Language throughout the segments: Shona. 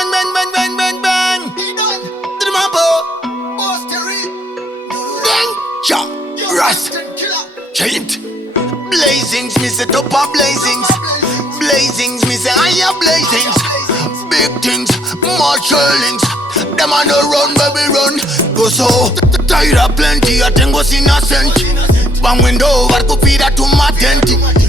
bang, bang, bang, bang, bang, bang. To the mambo. Ding, chop, rust, giant. Blazings, me say top of blazings. Blazings, me say higher blazings. Big things, more trailings. Them a no run, baby run. Go so, tired of plenty, I tengo sin accent. Bang window, I could feed that to my tent.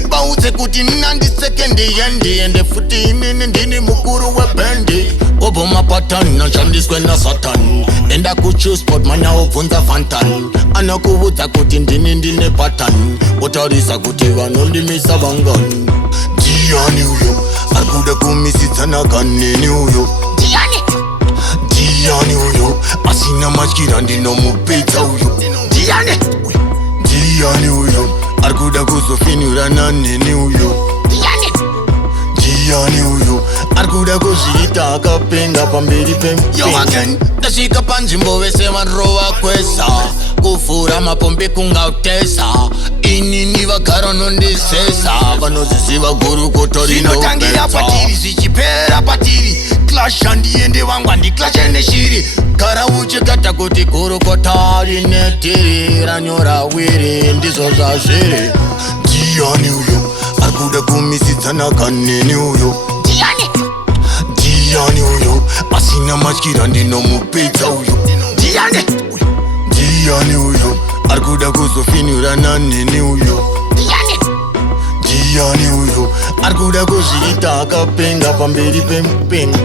Bounce a good in and the second day and the footy in and the mukuru we bendy. Over my pattern, no jam this when I satan. And I could choose spot man now on the fantan. And I could put a good in the pattern. What are this a good one only miss a bangan. Ndiani uyo, akuda kumisidzana neni uyo. Ndiani uyo, asina machira ndino mupedza uyo. Ndiani uyo, arikuda kuzofinura neni uyo. Ndiani uyo, arikuda kuzviita akapenga pamberi pempenyu. Ndasvika panzvimbo vese vanrova kwesa, kufura mapombi kungautesa. Inini vagara nondisesa, vanoziziva gurukuto rinopedza. Zvinotangira patiri zvichipera patiri, clash handiende vangu handiclashe neshiri. Gara uchikata kuti gurukota rinetiri, ranyora wiri ndizvo zvazviri. Ndiani uyo, arikuda kumisidzana neni uyo. Ndiani uyo, asina matyira ndinomupedza uyo. Ndiani uyo, arikuda kuzofinura neni uyo. Ndiani uyo, arikuda kuzviita akapenga pamberi pempenyu.